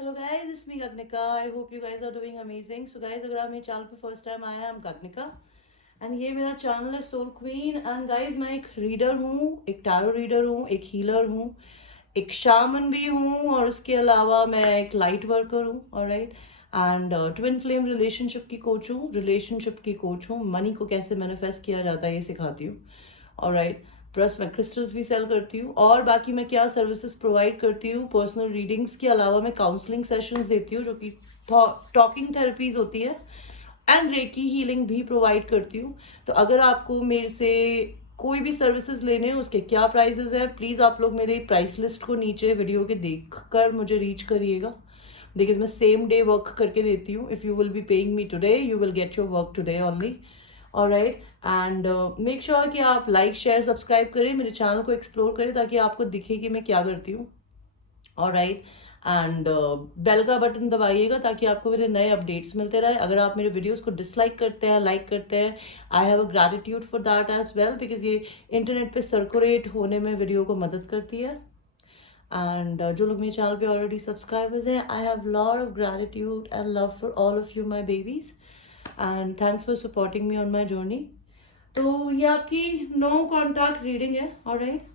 Hello guys, it's me Gagnika. I hope you guys are doing amazing. So guys, अगर आप मेरे channel पे first time आए हैं, I'm Gagnika एंड ये मेरा चैनल है सोल क्वीन। एंड गाइज मैं एक रीडर हूँ, एक टैरो रीडर हूँ, एक हीलर हूँ, एक शामन भी हूँ और उसके अलावा मैं एक लाइट वर्कर हूँ। Alright, and twin flame relationship की कोच हूँ। मनी को कैसे मैनिफेस्ट किया जाता है ये सिखाती हूँ। ऑलराइट, प्लस मैं क्रिस्टल्स भी सेल करती हूँ और बाकी मैं क्या सर्विसेज प्रोवाइड करती हूँ। पर्सनल रीडिंग्स के अलावा मैं काउंसलिंग सेशंस देती हूँ जो कि टॉकिंग थेरेपीज होती है एंड रेकी हीलिंग भी प्रोवाइड करती हूँ। तो अगर आपको मेरे से कोई भी सर्विसेज लेने हैं, उसके क्या प्राइजेस है, प्लीज़ आप लोग मेरे प्राइस लिस्ट को नीचे वीडियो के देख कर मुझे रीच करिएगा। देखिए मैं सेम डे वर्क करके देती हूँ। If you will be paying me today you will get your work today only. Alright, and make sure कि आप लाइक शेयर सब्सक्राइब करें, मेरे चैनल को एक्सप्लोर करें ताकि आपको दिखे कि मैं क्या करती हूँ। ऑलराइट, एंड बेल का बटन दबाइएगा ताकि आपको मेरे नए अपडेट्स मिलते रहे। अगर आप मेरे वीडियोस को डिसलाइक करते हैं, लाइक करते हैं, I have a gratitude for that as well, because ये इंटरनेट पे सर्कुलेट होने में वीडियो को मदद करती है। एंड जो लोग मेरे चैनल पे ऑलरेडी सब्सक्राइबर्स हैं, I have lot of gratitude and love for all of you my babies and thanks for supporting me on my journey. तो ये आपकी नो कॉन्टैक्ट रीडिंग है। ऑलराइट,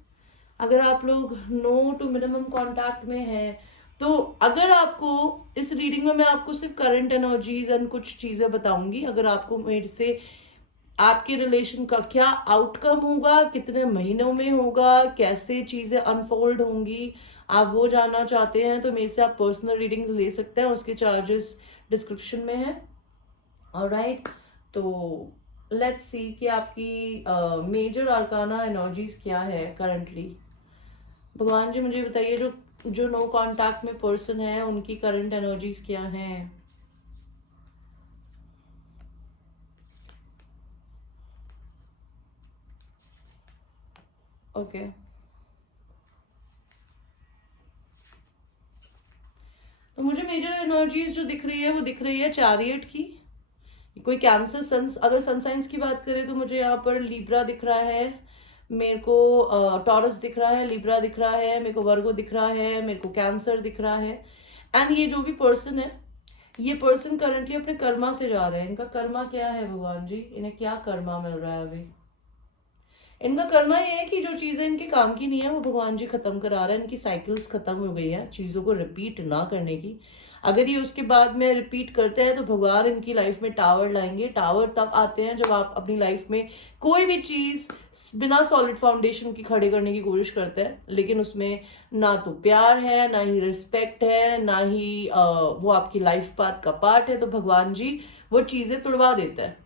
अगर आप लोग नो टू मिनिमम कॉन्टैक्ट में हैं, तो अगर आपको इस रीडिंग में मैं आपको सिर्फ करंट एनर्जीज एंड कुछ चीज़ें बताऊंगी। अगर आपको मेरे से आपके रिलेशन का क्या आउटकम होगा, कितने महीनों में होगा, कैसे चीज़ें अनफोल्ड होंगी, आप वो जानना चाहते हैं तो मेरे से आप पर्सनल रीडिंग्स ले सकते हैं। उसके चार्जेस डिस्क्रिप्शन में है। ऑलराइट, तो लेट्स सी कि आपकी मेजर आर्काना एनर्जीज क्या है करंटली। भगवान जी मुझे बताइए, जो जो नो कांटेक्ट में पर्सन है उनकी करंट एनर्जीज क्या हैं। ओके, तो मुझे मेजर एनर्जीज जो दिख रही है वो दिख रही है चैरियट की। कोई कैंसर सन, अगर सन साइंस की बात करें तो मुझे यहाँ पर लिब्रा दिख रहा है, मेरे को टॉरस दिख रहा है, लिब्रा दिख रहा है, मेरे को वर्गो दिख रहा है, मेरे को कैंसर दिख रहा है। एंड ये जो भी पर्सन है, ये पर्सन करंटली अपने कर्मा से जा रहे हैं। इनका कर्मा क्या है भगवान जी, इन्हें क्या कर्मा मिल रहा है अभी। इनका कर्मा ये है कि जो चीजें इनके काम की नहीं है वो भगवान जी खत्म करा रहे हैं। इनकी साइकिल्स खत्म हो गई है चीजों को रिपीट ना करने की। अगर ये उसके बाद में रिपीट करते हैं तो भगवान इनकी लाइफ में टावर लाएंगे। टावर तब आते हैं जब आप अपनी लाइफ में कोई भी चीज बिना सॉलिड फाउंडेशन की खड़े करने की कोशिश करते हैं, लेकिन उसमें ना तो प्यार है, ना ही रिस्पेक्ट है, ना ही वो आपकी लाइफ पाथ का पार्ट है, तो भगवान जी वो चीजें तुड़वा देता है।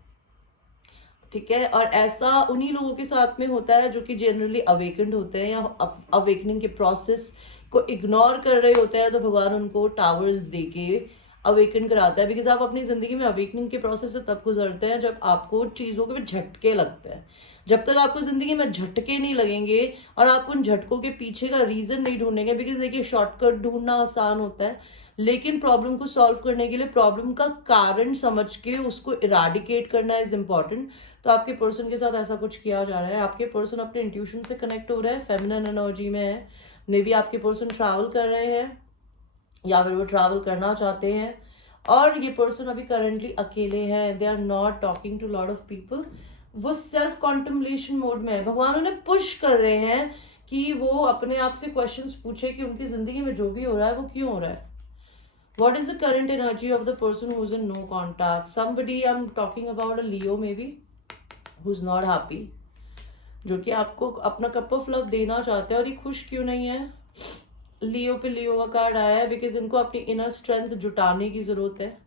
ठीक है, और ऐसा उन्हीं लोगों के साथ में होता है जो कि जनरली अवेकेंड होते हैं या अवेकनिंग के प्रोसेस को इग्नोर कर रहे होते हैं, तो भगवान उनको टावर्स दे के अवेकन कराता है। बिकॉज आप अपनी जिंदगी में अवेकनिंग के प्रोसेस से तब गुजरते हैं जब आपको चीज़ों के झटके लगते हैं। जब तक आपको जिंदगी में झटके नहीं लगेंगे और आप उन झटकों के पीछे का रीजन नहीं ढूंढेंगे, बिकॉज देखिए शॉर्टकट ढूंढना आसान होता है, लेकिन प्रॉब्लम को सॉल्व करने के लिए प्रॉब्लम का कारण समझ के उसको इराडिकेट करना इज इम्पॉर्टेंट। तो आपके पर्सन के साथ ऐसा कुछ किया जा रहा है। आपके पर्सन अपने इंट्यूशन से कनेक्ट हो रहा है, फेमिनिन एनर्जी में है। मे बी आपके पर्सन ट्रैवल कर रहे हैं या फिर वो ट्रैवल करना चाहते हैं। और ये पर्सन अभी करंटली अकेले हैं, they are not talking to lot of people. वो सेल्फ कॉन्टम्पलेशन मोड में है। भगवान उन्हें पुश कर रहे हैं कि वो अपने आप से क्वेश्चंस पूछे कि उनकी जिंदगी में जो भी हो रहा है वो क्यों हो रहा है। What is the current energy of the person who's in no contact? Somebody, I'm talking about a Leo maybe, who's not happy, जो कि आपको अपना कप ऑफ लव देना चाहते हैं। और ये खुश क्यों नहीं है। लियो पे लियो का कार्ड आया है बिकॉज इनको अपनी इनर स्ट्रेंथ जुटाने की जरूरत है।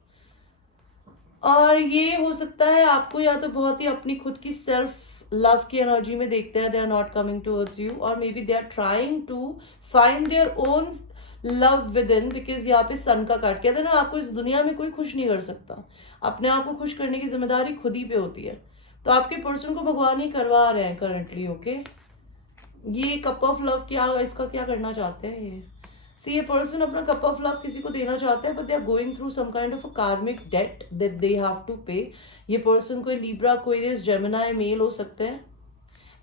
और ये हो सकता है आपको या तो बहुत ही अपनी खुद की सेल्फ लव की एनर्जी में देखते हैं, they are not coming towards you, और maybe they are trying to find their own love within. Because यहाँ पे सन का कार्ड कहते हैं ना, आपको इस दुनिया में कोई खुश नहीं कर सकता, अपने आप को खुश करने की जिम्मेदारी खुद ही पे होती है। तो आपके पर्सन को भगवान ही करवा रहे हैं करंटली। ओके, ये कप ऑफ लव क्या, इसका क्या करना चाहते हैं ये। सी, ये पर्सन अपना कप ऑफ लव किसी को देना चाहते हैं, but they are going through some kind of a karmic debt that they have to pay. ये पर्सन कोई लिब्रा, एक्वेरियस, जेमिनी मेल हो सकते हैं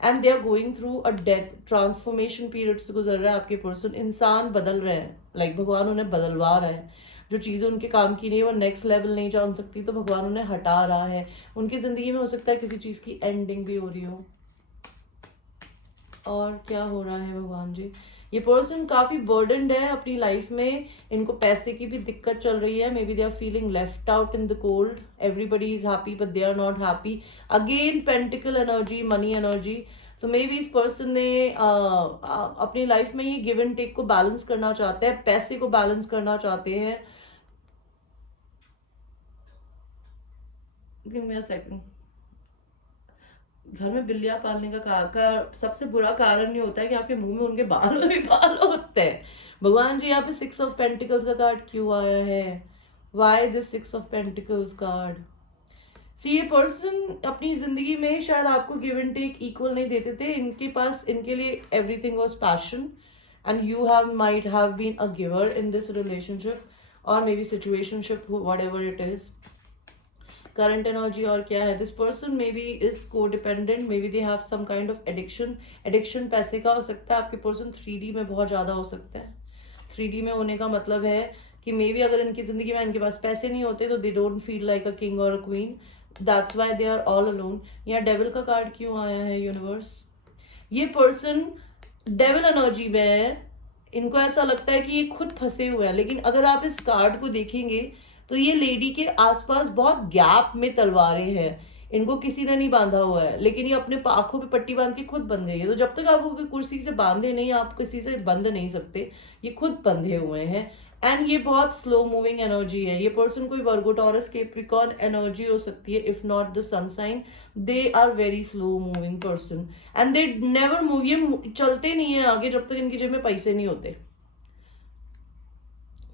and they are going through a death transformation period से गुजर रहा है। आपके पर्सन इंसान बदल रहे हैं, लाइक भगवान उन्हें बदलवा रहा है, जो चीज़ें उनके काम की नहीं है वो नेक्स्ट लेवल नहीं जान सकती तो भगवान उन्हें हटा रहा है। उनकी ज़िंदगी में हो सकता है किसी चीज़ की एंडिंग भी हो रही हो। और क्या हो रहा है भगवान जी? ये पर्सन काफ़ी बर्डनड है अपनी लाइफ में, इनको पैसे की भी दिक्कत चल रही है। Maybe they are feeling left out in the cold, everybody is happy but they are not happy. Again pentacle energy, money energy. तो मे बी इस पर्सन ने अपनी लाइफ में ये गिव एंड टेक को बैलेंस करना चाहते हैं, पैसे को बैलेंस करना चाहते हैं। Give me a second. घर में बिल्लियां पालने का सबसे बुरा कारण ये होता है कि आपके मुंह में उनके बाल में भी बाल होते हैं। भगवान जी यहाँ पे 6 ऑफ पेंटिकल्स का कार्ड क्यों आया है? Why this 6 of pentacles card? See, ये पर्सन अपनी जिंदगी में शायद आपको गिव एंड टेक इक्वल नहीं देते थे। इनके पास, इनके लिए everything was passion and you have might have been a giver in this relationship और maybe situationship, whatever it is. Current energy और क्या है? This person maybe is codependent, maybe they have some kind of addiction. Addiction पैसे का हो सकता है। आपके पर्सन 3D में बहुत ज़्यादा हो सकता है। 3D में होने का मतलब है कि मे बी अगर इनकी जिंदगी में इनके पास पैसे नहीं होते तो they don't feel like a king और a queen, that's why they are all alone. यहाँ डेविल का कार्ड क्यों आया है यूनिवर्स? ये पर्सन डेविल एनर्जी में है। इनको ऐसा लगता है कि ये खुद फंसे हुए हैं, लेकिन अगर आप इस कार्ड को देखेंगे तो ये लेडी के आसपास बहुत गैप में तलवारें हैं। इनको किसी ने नहीं बांधा हुआ है, लेकिन ये अपने आंखों पे पट्टी बांध के खुद बंध गई है। तो जब तक आपको कोई कुर्सी से बांधे नहीं, आप किसी से बंध नहीं सकते। ये खुद बंधे हुए हैं एंड ये बहुत स्लो मूविंग एनर्जी है। ये पर्सन कोई वर्गो, टॉरस, कैप्रिकॉर्न एनर्जी हो सकती है, if not the sun sign. They are very slow moving person and they never move. ये चलते नहीं है आगे जब तक इनकी जेब में पैसे नहीं होते।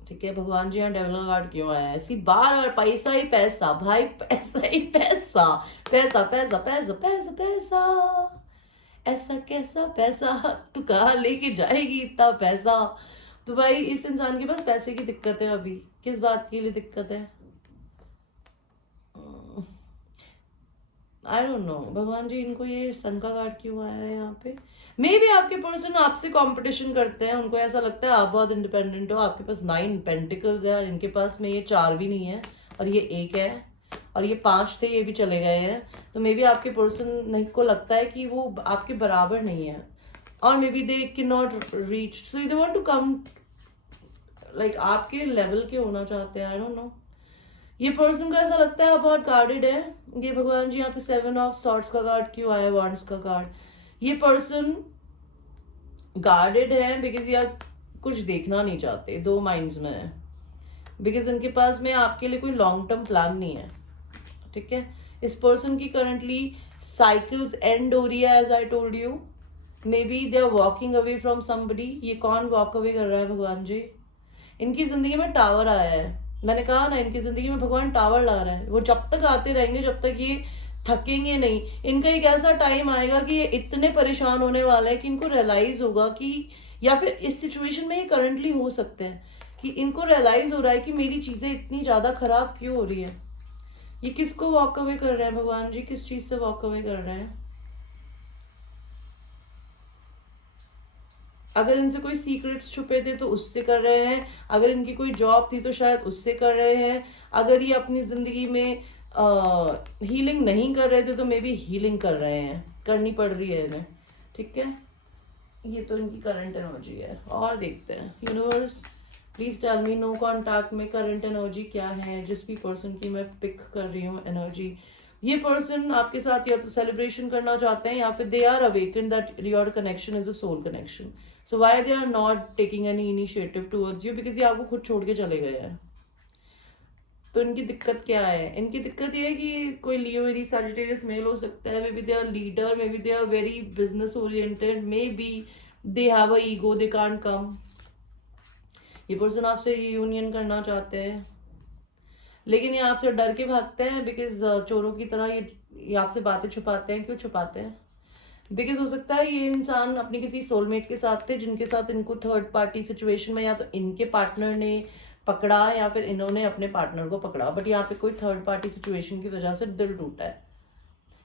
ठीक है भगवान जी, यहाँ डेविल कार्ड क्यों आया है? ऐसी बार और पैसा ही पैसा भाई, पैसा ही पैसा, पैसा पैसा पैसा पैसा पैसा, ऐसा कैसा पैसा, तू कहाँ लेके जाएगी इतना पैसा? तो भाई इस इंसान के पास पैसे की दिक्कत है। अभी किस बात के लिए दिक्कत है? आई डोंट नो भगवान जी, इनको ये सन का कार्ड क्यों आया है यहाँ पे? मे बी आपके पर्सन आपसे कंपटीशन करते हैं। उनको ऐसा लगता है आप बहुत इंडिपेंडेंट हो। आपके पास 9 पेंटिकल्स है और इनके पास में ये 4 भी नहीं है और ये 1 है और ये 5 थे, ये भी चले गए हैं। तो मे बी आपके पर्सन को लगता है कि वो आपके बराबर नहीं है और maybe they can not reach, so they want to come like आपके लेवल के होना चाहते हैं। I don't know. ये पर्सन को ऐसा लगता है बहुत गार्डेड है। ये भगवान जी यहाँ पे 7 ऑफ सॉर्ड्स का कार्ड क्यों आया? वॉन्ड्स का कार्ड। ये पर्सन गार्डेड है बिकॉज ये कुछ देखना नहीं चाहते, 2 माइंड्स में है, बिकॉज इनके पास में आपके लिए कोई लॉन्ग टर्म प्लान नहीं है। ठीक है, इस पर्सन की करंटली साइकिल्स एंड हो रही है as I told you. Maybe they are walking away from somebody. ये कौन वॉक अवे कर रहा है भगवान जी? इनकी जिंदगी में टावर आया है। मैंने कहा ना, इनकी जिंदगी में भगवान टावर ला रहा है। वो जब तक आते रहेंगे जब तक ये थकेंगे नहीं। इनका एक ऐसा टाइम आएगा कि ये इतने परेशान होने वाले हैं कि इनको रियलाइज होगा कि, या फिर इस सिचुएशन में ये करंटली हो सकते हैं कि इनको रियलाइज हो रहा है कि मेरी चीजें इतनी ज्यादा खराब क्यों हो रही है। ये किसको वॉक अवे कर रहे हैं भगवान जी? किस चीज से वॉक अवे कर रहे हैं? अगर इनसे कोई सीक्रेट्स छुपे थे तो उससे कर रहे हैं। अगर इनकी कोई जॉब थी तो शायद उससे कर रहे हैं। अगर ये अपनी जिंदगी में हीलिंग नहीं कर रहे थे तो मे बी हीलिंग कर रहे हैं, करनी पड़ रही है इन्हें। ठीक है, ये तो इनकी करंट एनर्जी है। और देखते हैं universe, please tell me no contact में करंट एनर्जी क्या है जिस भी पर्सन की मैं पिक कर रही हूँ एनर्जी। ये पर्सन आपके साथ या तो सेलिब्रेशन करना चाहते हैं या फिर they are awaken that your connection is a soul connection. So why they are not taking any initiative towards you? Because ये आपको खुद छोड़ के चले गए हैं। तो इनकी दिक्कत क्या है? इनकी दिक्कत ये है कि कोई लियो वेरी सैजिटेरियस मेल हो सकता है। Maybe they are leader, maybe they are very business oriented, maybe they have a ego, they can't come. ये पर्सन आपसे यूनियन करना चाहते हैं लेकिन ये आपसे डर के भागते हैं बिकॉज चोरों की तरह ये आपसे बातें छुपाते हैं। क्यों छुपाते हैं? बिकॉज हो सकता है ये इंसान अपने किसी सोलमेट के साथ थे जिनके साथ इनको थर्ड पार्टी सिचुएशन में या तो इनके पार्टनर ने पकड़ा या फिर इन्होंने अपने पार्टनर को पकड़ा, बट यहाँ पे कोई थर्ड पार्टी सिचुएशन की वजह से दिल टूटा है।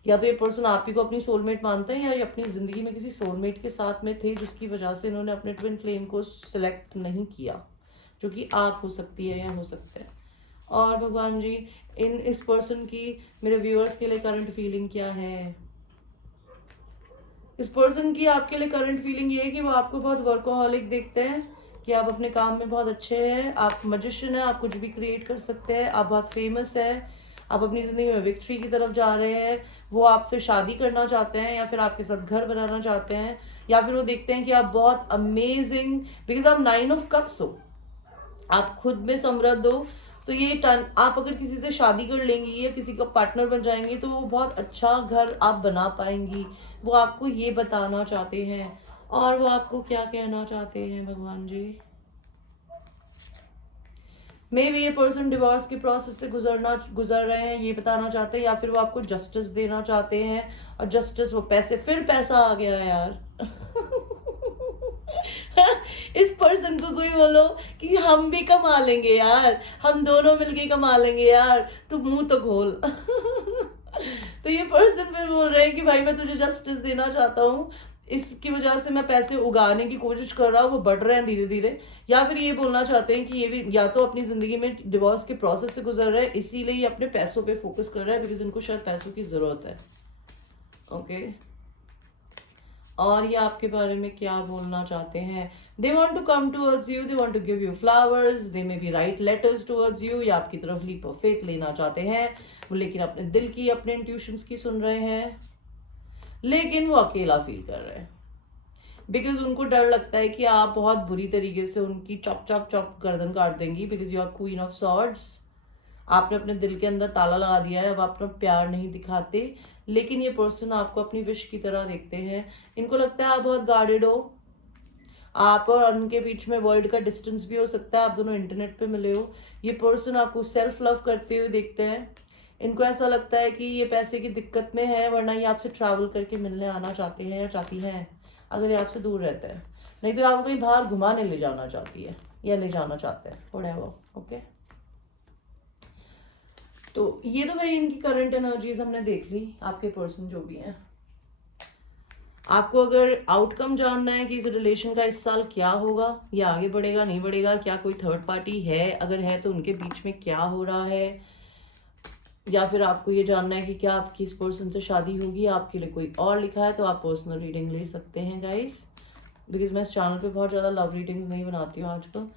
या तो ये पर्सन आप ही को अपनी सोलमेट मानता है या ये अपनी जिंदगी में किसी सोलमेट के साथ में थे जिसकी वजह से इन्होंने अपने ट्विन फ्लेम को सिलेक्ट नहीं किया। जो कि आप हो सकती है या हो सकता है। और भगवान जी, इस पर्सन की मेरे व्यूअर्स के लिए करंट फीलिंग क्या है? इस पर्सन की आपके लिए करंट फीलिंग ये है कि वो आपको बहुत वर्कोहॉलिक देखते हैं, कि आप अपने काम में बहुत अच्छे हैं, आप मजिशियन हैं, आप कुछ भी क्रिएट कर सकते हैं, आप बहुत फेमस है, आप अपनी ज़िंदगी में विक्ट्री की तरफ जा रहे हैं। वो आपसे शादी करना चाहते हैं, या फिर आपके साथ घर बनाना चाहते हैं, या फिर वो देखते हैं कि आप बहुत अमेजिंग, बिकॉज आप 9 ऑफ कप्स हो, आप खुद में समृद्ध हो। तो ये टर्न, आप अगर किसी से शादी कर लेंगी या किसी का पार्टनर बन जाएंगे तो वो बहुत अच्छा घर आप बना पाएंगी। वो आपको ये बताना चाहते हैं। और वो आपको क्या कहना चाहते हैं भगवान जी? मे भी ये पर्सन डिवोर्स के प्रोसेस से गुजर रहे हैं, ये बताना चाहते हैं, या फिर वो आपको जस्टिस देना चाहते हैं। और जस्टिस, वो पैसे, फिर पैसा आ गया है यार। इस पर्सन को कोई बोलो कि हम भी कमा लेंगे यार, हम दोनों मिलके कमा लेंगे यार, तू मुंह तो खोल। तो ये पर्सन फिर बोल रहे हैं कि भाई मैं तुझे जस्टिस देना चाहता हूँ, इसकी वजह से मैं पैसे उगाने की कोशिश कर रहा हूँ, वो बढ़ रहे हैं धीरे धीरे। या फिर ये बोलना चाहते हैं कि ये भी या तो अपनी जिंदगी में डिवोर्स के प्रोसेस से गुजर रहे हैं, इसीलिए ये अपने पैसों पे फोकस कर रहा है, बिकॉज इनको शायद पैसों की जरूरत है। ओके, और ये आपके बारे में क्या बोलना चाहते हैं? They want to come towards you, they want to give you flowers, they maybe write letters towards you, या आपकी तरफ लीप ऑफ फेथ लेना चाहते हैं, लेकिन अपने दिल की, अपने इंट्यूशंस की सुन रहे हैं, लेकिन वो अकेला फील कर रहे हैं, बिकॉज उनको डर लगता है कि आप बहुत बुरी तरीके से उनकी चॉप चॉप चॉप गर्दन काट देंगी, because you are queen of swords. आपने अपने दिल के अंदर ताला लगा दिया है, अब आप अपना प्यार नहीं दिखाते, लेकिन ये पर्सन आपको अपनी विश की तरह देखते हैं। इनको लगता है आप बहुत गार्डेड हो, आप और उनके बीच में वर्ल्ड का डिस्टेंस भी हो सकता है, आप दोनों इंटरनेट पे मिले हो। ये पर्सन आपको सेल्फ लव करते हुए देखते हैं। इनको ऐसा लगता है कि ये पैसे की दिक्कत में है, वरना ये आपसे ट्रैवल करके मिलने आना चाहते हैं या चाहती हैं, अगर ये आपसे दूर रहता है। नहीं तो आपको कहीं बाहर घुमाने ले जाना चाहती है या ले जाना चाहते हैं, व्हाटएवर। ओके, तो ये तो भाई इनकी करंट एनर्जीज हमने देख ली, आपके पर्सन जो भी हैं। आपको अगर आउटकम जानना है कि इस रिलेशन का इस साल क्या होगा, या आगे बढ़ेगा नहीं बढ़ेगा, क्या कोई थर्ड पार्टी है, अगर है तो उनके बीच में क्या हो रहा है, या फिर आपको ये जानना है कि क्या आपकी इस पर्सन से शादी होगी, आपके लिए कोई और लिखा है, तो आप पर्सनल रीडिंग ले सकते हैं गाइस, बिकॉज मैं इस चैनल पे बहुत ज़्यादा लव रीडिंग्स नहीं बनाती हूँ आजकल।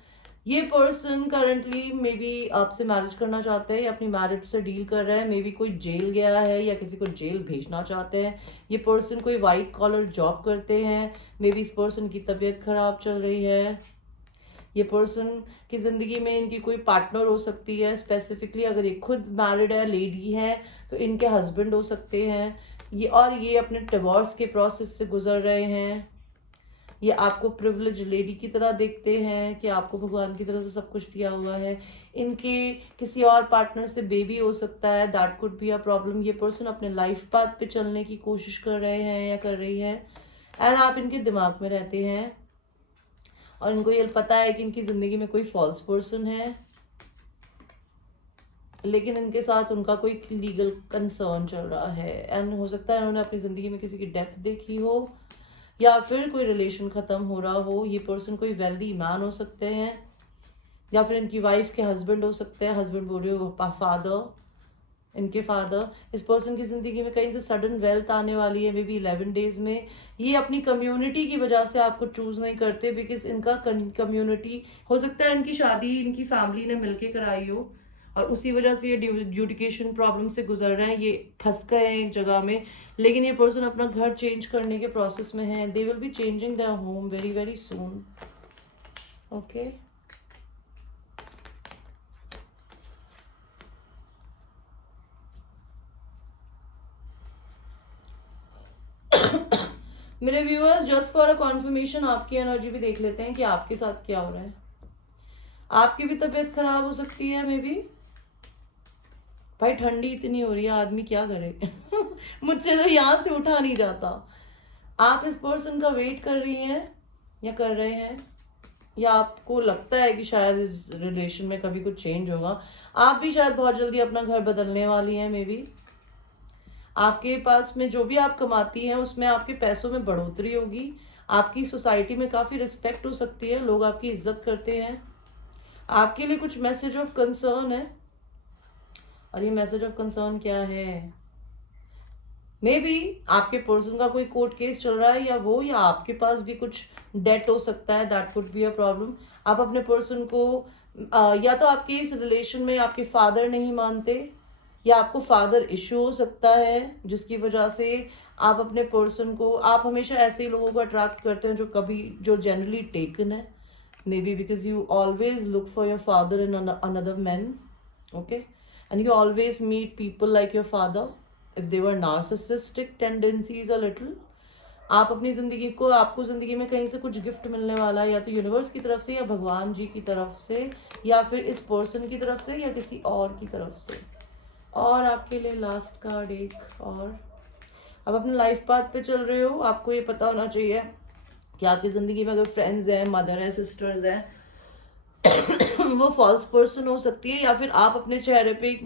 ये पर्सन करंटली मे बी आपसे मैरिज करना चाहते हैं, या अपनी मैरिज से डील कर रहा है, मे बी कोई जेल गया है या किसी को जेल भेजना चाहते हैं। ये पर्सन कोई वाइट कॉलर जॉब करते हैं, मे बी इस पर्सन की तबीयत खराब चल रही है। ये पर्सन की ज़िंदगी में इनकी कोई पार्टनर हो सकती है, स्पेसिफिकली अगर ये खुद मैरिड है, लेडी है, तो इनके हस्बैंड हो सकते हैं ये, और ये अपने डिवोर्स के प्रोसेस से गुजर रहे हैं। ये आपको प्रिविलेज लेडी की तरह देखते हैं कि आपको भगवान की तरफ से सब कुछ दिया हुआ है। इनके किसी और पार्टनर से बेबी हो सकता है, that could be a problem. ये पर्सन अपने लाइफ पाथ पे चलने की कोशिश कर रहे हैं या कर रही है, एंड आप इनके दिमाग में रहते हैं, और इनको ये पता है कि इनकी ज़िंदगी में कोई फॉल्स पर्सन है, लेकिन इनके साथ उनका कोई लीगल कंसर्न चल रहा है, एंड हो सकता है उन्होंने अपनी ज़िंदगी में किसी की डेथ देखी हो, या फिर कोई रिलेशन ख़त्म हो रहा हो। ये पर्सन कोई वेल्दी मैन हो सकते हैं, या फिर इनकी वाइफ के हस्बैंड हो सकते हैं, हस्बैंड बोल रहे हो फादर, इनके फादर। इस पर्सन की ज़िंदगी में कहीं से सडन वेल्थ आने वाली है, मे बी 11 डेज में। ये अपनी कम्युनिटी की वजह से आपको चूज़ नहीं करते, बिकॉज इनका कम्युनिटी, हो सकता है इनकी शादी इनकी फैमिली ने मिलके कराई हो, और उसी वजह से ये एजुकेशन प्रॉब्लम से गुजर रहे हैं, ये फंस गए हैं एक जगह में। लेकिन ये पर्सन अपना घर चेंज करने के प्रोसेस में है, they will be changing their home very very soon. Okay, मेरे viewers, just for a confirmation आपकी एनर्जी भी देख लेते हैं कि आपके साथ क्या हो रहा है। आपकी भी तबीयत खराब हो सकती है मे बी। भाई ठंडी इतनी हो रही है, आदमी क्या करे। मुझसे तो यहाँ से उठा नहीं जाता। आप इस पर्सन का वेट कर रही हैं या कर रहे हैं, या आपको लगता है कि शायद इस रिलेशन में कभी कुछ चेंज होगा। आप भी शायद बहुत जल्दी अपना घर बदलने वाली हैं मे बी। आपके पास में जो भी आप कमाती हैं उसमें आपके पैसों में बढ़ोतरी होगी। आपकी सोसाइटी में काफ़ी रिस्पेक्ट हो सकती है, लोग आपकी इज्जत करते हैं। आपके लिए कुछ मैसेज ऑफ कंसर्न है, और ये मैसेज ऑफ कंसर्न क्या है? मे बी आपके पर्सन का कोई कोर्ट केस चल रहा है, या आपके पास भी कुछ डेट हो सकता है, that could be a problem. आप अपने पर्सन को या तो आपके इस रिलेशन में आपके फादर नहीं मानते, या आपको फादर इश्यू हो सकता है, जिसकी वजह से आप अपने पर्सन को, आप हमेशा ऐसे ही लोगों को अट्रैक्ट करते हैं जो जनरली टेकन है, maybe because you always look for your father in another man, okay, and you always meet people like your father if they were narcissistic tendencies a little। आप अपनी जिंदगी को, आपको जिंदगी में कहीं से कुछ गिफ्ट मिलने वाला है, या तो यूनिवर्स की तरफ से, या भगवान जी की तरफ से, या फिर इस पर्सन की तरफ से, या किसी और की तरफ से। और आपके लिए लास्ट कार्ड एक और। अब अपने लाइफ पाथ पे चल रहे हो, आपको ये पता होना चाहिए कि आपकी जिंदगी में अगर फ्रेंड्स हैं, मदर है, सिस्टर्स हैं वो फॉल्स पर्सन हो सकती है, या फिर आप अपने चेहरे पे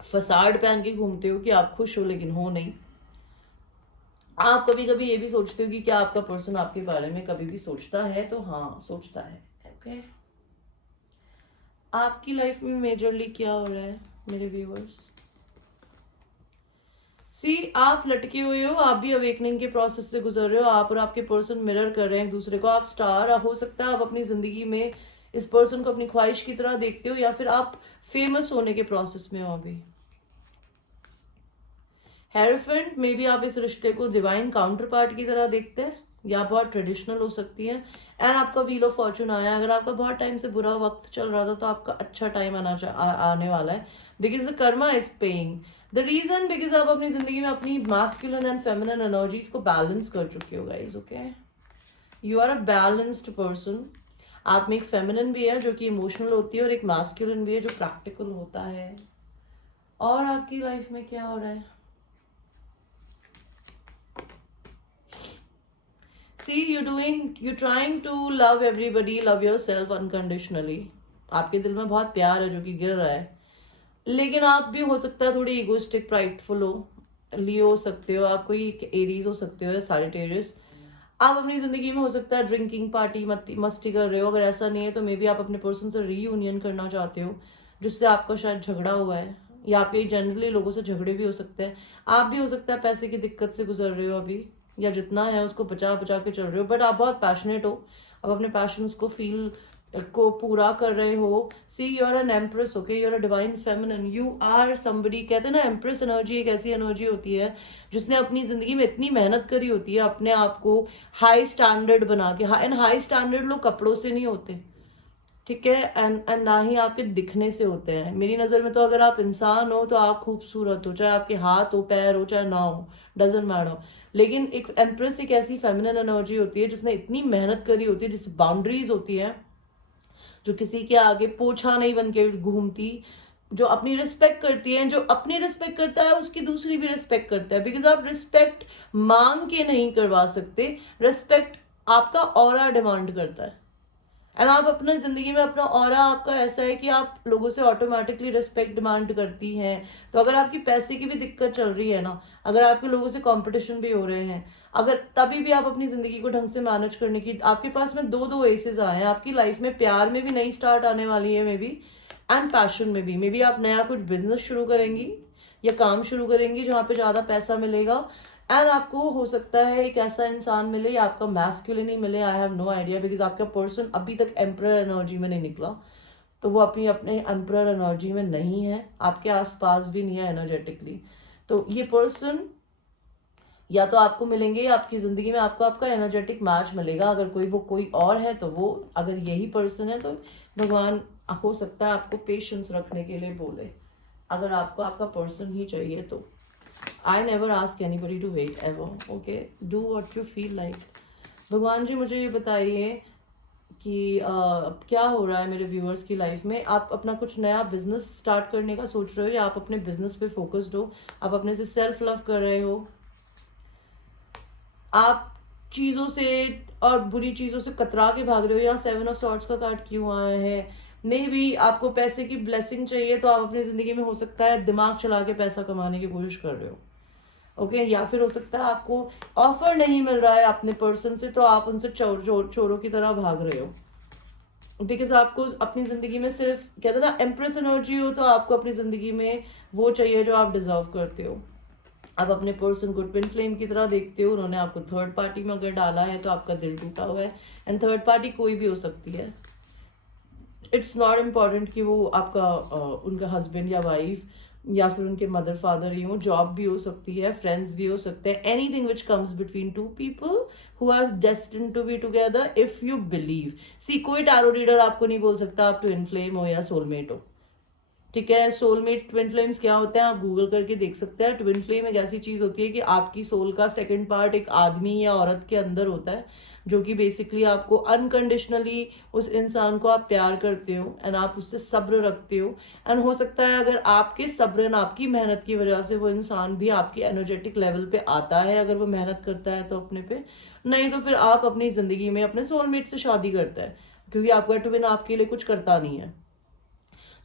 फसाड पहन के घूमते हो कि आप खुश हो लेकिन हो नहीं। आप कभी कभी ये भी सोचते हो कि क्या आपका पर्सन आपके बारे में कभी भी सोचता है, तो हाँ सोचता है, ओके। आपकी लाइफ में मेजरली क्या हो रहा है मेरे व्यूअर्स? सी, आप लटके हुए हो, आप भी अवेकनिंग के प्रोसेस से गुजर रहे हो, आप और आपके पर्सन मिरर कर रहे हैं एक दूसरे को। आप स्टार हो सकता है, आप अपनी जिंदगी में इस पर्सन को अपनी ख्वाहिश की तरह देखते हो, या फिर आप फेमस होने के प्रोसेस में हो अभी। हेरोफेंट, मे बी आप इस रिश्ते को डिवाइन काउंटर पार्ट की तरह देखते हैं, या बहुत ट्रेडिशनल हो सकती है। एंड आपका व्हील ऑफ फॉर्चून आया, अगर आपका बहुत टाइम से बुरा वक्त चल रहा था तो आपका अच्छा टाइम आने वाला है, because the karma is paying the reason, because आप अपनी जिंदगी में अपनी मास्कुलिन एंड फेमिनिन एनर्जीज को बैलेंस कर चुके हो guys, okay. You are a balanced person. आप में एक फेमिनिन भी है जो कि इमोशनल होती है, और एक मास्कुलिन भी है जो प्रैक्टिकल होता है। और आपकी लाइफ में क्या हो रहा है? See, you're trying to love everybody, love yourself unconditionally। आपके दिल में बहुत प्यार है जो कि गिर रहा है, लेकिन आप भी हो सकता है थोड़ी इगोइस्टिक, प्राइडफुल हो, लियो हो सकते हो, आप कोई एरीज हो सकते हो, सैजिटेरियस। आप अपनी जिंदगी में हो सकता है ड्रिंकिंग पार्टी मस्ती कर रहे हो, अगर ऐसा नहीं है तो मे बी आप अपने पर्सन से रीयूनियन करना चाहते हो, जिससे आपका शायद झगड़ा हुआ है, या आपके जनरली लोगों से झगड़े भी हो सकते हैं। आप भी हो सकता है पैसे की दिक्कत से गुजर रहे हो अभी, या जितना है उसको बचा बचा के चल रहे हो, बट आप बहुत पैशनेट हो, आप अपने पैशंस को फील को पूरा कर रहे हो। See, you are an empress, okay, you are a divine feminine, you are somebody. कहते हैं ना, एम्प्रेस एनर्जी एक ऐसी एनर्जी होती है जिसने अपनी जिंदगी में इतनी मेहनत करी होती है अपने आप को हाई स्टैंडर्ड बना के। एंड हाई स्टैंडर्ड लोग कपड़ों से नहीं होते, ठीक है, एंड ना ही आपके दिखने से होते हैं। मेरी नज़र में तो अगर आप इंसान हो तो आप खूबसूरत हो, चाहे आपके हाथ हो, पैर हो, चाहे ना हो, डजेंट मैटर। लेकिन एक एम्प्रेस एक ऐसी फेमिनिन एनर्जी होती है जिसने इतनी मेहनत करी होती है, जिस बाउंड्रीज होती है, जो किसी के आगे पोछा नहीं बन के घूमती, जो अपनी रिस्पेक्ट करती है। जो अपनी रिस्पेक्ट करता है उसकी दूसरी भी रिस्पेक्ट करता है, बिकॉज आप रिस्पेक्ट मांग के नहीं करवा सकते, रिस्पेक्ट आपका ऑरा डिमांड करता है। एंड आप अपने जिंदगी में अपना ऑरा आपका ऐसा है कि आप लोगों से ऑटोमेटिकली रिस्पेक्ट डिमांड करती हैं। तो अगर आपकी पैसे की भी दिक्कत चल रही है ना, अगर आपके लोगों से कंपटीशन भी हो रहे हैं, अगर तभी भी आप अपनी जिंदगी को ढंग से मैनेज करने की, आपके पास में दो दो एसेस आए हैं आपकी लाइफ में, प्यार में भी नई स्टार्ट आने वाली है मे बी, एंड पैशन में भी। मे बी आप नया कुछ बिजनेस शुरू करेंगी या काम शुरू करेंगी जहाँ पे ज़्यादा पैसा मिलेगा, एंड आपको हो सकता है एक ऐसा इंसान मिले, या आपका मैस्कुलिन ही मिले, I have no idea, because आपका पर्सन अभी तक एम्परर एनर्जी में नहीं निकला, तो वो अपने एम्परर एनर्जी में नहीं है, आपके आसपास भी नहीं है एनर्जेटिकली। तो ये पर्सन या तो आपको मिलेंगे, या आपकी ज़िंदगी में आपको आपका एनर्जेटिक मैच मिलेगा। अगर वो कोई और है तो वो, अगर यही पर्सन है तो भगवान हो सकता है आपको पेशेंस रखने के लिए बोले, अगर आपको आपका पर्सन ही चाहिए तो। I never ask anybody to wait ever, okay? Do what you feel like। भगवान जी मुझे ये बताइए कि क्या हो रहा है मेरे व्यूअर्स की लाइफ में। आप अपना कुछ नया बिजनेस स्टार्ट करने का सोच रहे हो, या आप अपने बिजनेस पे फोकस्ड हो, आप अपने से सेल्फ लव कर रहे हो, आप चीज़ों से और बुरी चीज़ों से कतरा के भाग रहे हो, या 7 ऑफ सॉर्ड्स का कार्ड क्यों आया है? मे बी आपको पैसे की ब्लेसिंग चाहिए, तो आप अपनी ज़िंदगी में हो सकता है दिमाग चला के पैसा कमाने की कोशिश कर रहे हो, ओके। या फिर हो सकता है आपको ऑफर नहीं मिल रहा है अपने पर्सन से, तो आप उनसे चोरों की तरह भाग रहे हो। बिकॉज आपको अपनी ज़िंदगी में सिर्फ कहते हैं ना एम्प्रेस एनर्जी हो, तो आपको अपनी ज़िंदगी में वो चाहिए जो आप डिजर्व करते हो। आप अपने पर्सन को ट्विन फ्लेम की तरह देखते हो, उन्होंने आपको थर्ड पार्टी में अगर डाला है तो आपका दिल टूटा हुआ है। एंड थर्ड पार्टी कोई भी हो सकती है, इट्स नॉट इम्पॉर्टेंट कि वो आपका उनका हस्बैंड या वाइफ या फिर उनके मदर फादर ही हो, जॉब भी हो सकती है, फ्रेंड्स भी हो सकते हैं, anything which comes between two people who are destined to be together if you believe. See कोई टैरो रीडर आपको नहीं बोल सकता आप ट्विन फ्लेम हो या सोलमेट हो, ठीक है। सोलमेट ट्विन फ्लेम्स क्या होते हैं आप गूगल करके देख सकते हैं। ट्विन फ्लेम एक ऐसी चीज होती है कि आपकी सोल का सेकंड पार्ट एक आदमी या औरत के अंदर होता है, जो कि बेसिकली आपको अनकंडीशनली उस इंसान को आप प्यार करते हो एंड आप उससे सब्र रखते हो। एंड हो सकता है अगर आपके सब्र एंड आपकी मेहनत की वजह से वो इंसान भी आपकी एनर्जेटिक लेवल पे आता है, अगर वो मेहनत करता है तो अपने पे, नहीं तो फिर आप अपनी जिंदगी में अपने सोलमेट से शादी करता है, क्योंकि आपका ट्विन आपके लिए कुछ करता नहीं है।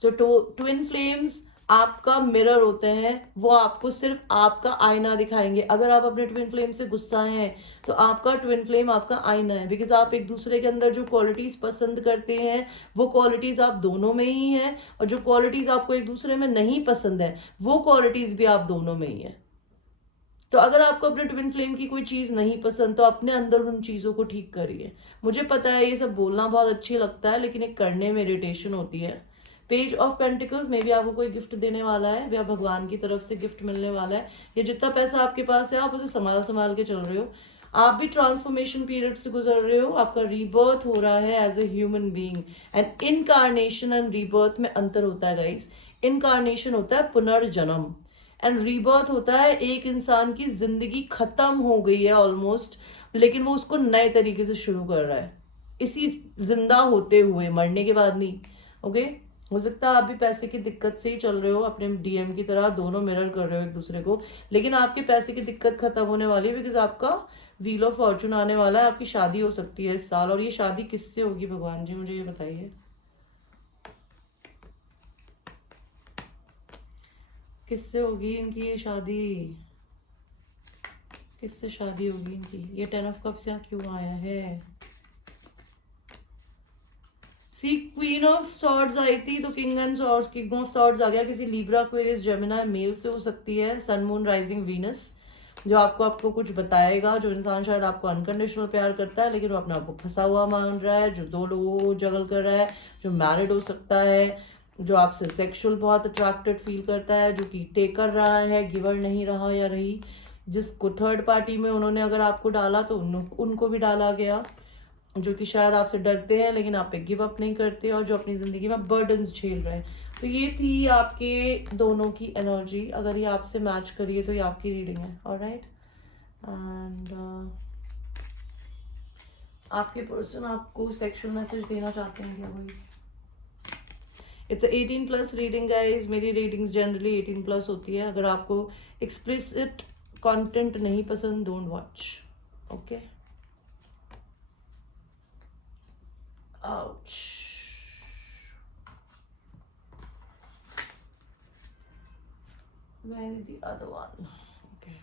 सो ट्विन फ्लेम्स आपका मिरर होते हैं, वो आपको सिर्फ आपका आईना दिखाएंगे। अगर आप अपने ट्विन फ्लेम से गुस्सा हैं तो आपका ट्विन फ्लेम आपका आईना है, बिकॉज आप एक दूसरे के अंदर जो क्वालिटीज पसंद करते हैं वो क्वालिटीज आप दोनों में ही हैं, और जो क्वालिटीज आपको एक दूसरे में नहीं पसंद है वो क्वालिटीज भी आप दोनों में ही है। तो अगर आपको अपने ट्विन फ्लेम की कोई चीज नहीं पसंद तो अपने अंदर उन चीजों को ठीक करिए। मुझे पता है ये सब बोलना बहुत अच्छी लगता है, लेकिन एक करने में इरिटेशन होती है। पेज ऑफ पेंटिकल्स में भी आपको कोई गिफ्ट देने वाला है, या भगवान की तरफ से गिफ्ट मिलने वाला है। ये जितना पैसा आपके पास है आप उसे संभाल संभाल के चल रहे हो। आप भी ट्रांसफॉर्मेशन पीरियड से गुजर रहे हो, आपका रीबर्थ हो रहा है as a human being. And incarnation and rebirth में अंतर होता है गाइस। इनकारनेशन होता है पुनर्जन्म, एंड रीबर्थ होता है एक इंसान की जिंदगी खत्म हो गई है ऑलमोस्ट, लेकिन वो उसको नए तरीके से शुरू कर रहा है, इसी जिंदा होते हुए, मरने के बाद नहीं। ओके, हो सकता है आप भी पैसे की दिक्कत से ही चल रहे हो, अपने डीएम की तरह दोनों मिरर कर रहे हो एक दूसरे को, लेकिन आपके पैसे की दिक्कत खत्म होने वाली है, बिकॉज आपका व्हील ऑफ फॉर्चून आने वाला है। आपकी शादी हो सकती है इस साल, और ये शादी किससे होगी भगवान जी, मुझे ये बताइए किससे होगी इनकी ये शादी, किससे शादी होगी इनकी। ये 10 ऑफ कप्स यहाँ क्यों आया है? सी क्वीन ऑफ सॉर्ड्स आई थी तो किंग ऑफ सॉर्ड्स आ गया। किसी लिब्रा, एक्वेरियस, जेमिनी मेल से हो सकती है, सन मून राइजिंग वीनस, जो आपको कुछ बताएगा। जो इंसान शायद आपको अनकंडीशनल प्यार करता है लेकिन वो अपने आप को फंसा हुआ मान रहा है, जो दो लोगों को जगल कर रहा है, जो मैरिड हो सकता है, जो आपसे सेक्सुअल बहुत अट्रैक्टेड फील करता है, जो कि टेकर रहा है, गिवर नहीं रहा या रही। जिसको थर्ड पार्टी में उन्होंने अगर आपको डाला तो उनको भी डाला गया, जो कि शायद आपसे डरते हैं लेकिन आप पे गिव अप नहीं करते, और जो अपनी ज़िंदगी में बर्डन्स झेल रहे हैं। तो ये थी आपके दोनों की एनर्जी। अगर ये आपसे मैच करिए तो ये आपकी रीडिंग है, ऑलराइट। एंड आपके पर्सन आपको सेक्सुअल मैसेज देना चाहते हैं क्या भाई? It's 18+ reading guys. मेरी रीडिंग्स जनरली 18+ होती है। अगर आपको एक्सप्लिसिट कंटेंट नहीं पसंद, don't watch, okay. Ouch. Where is the other one? Okay.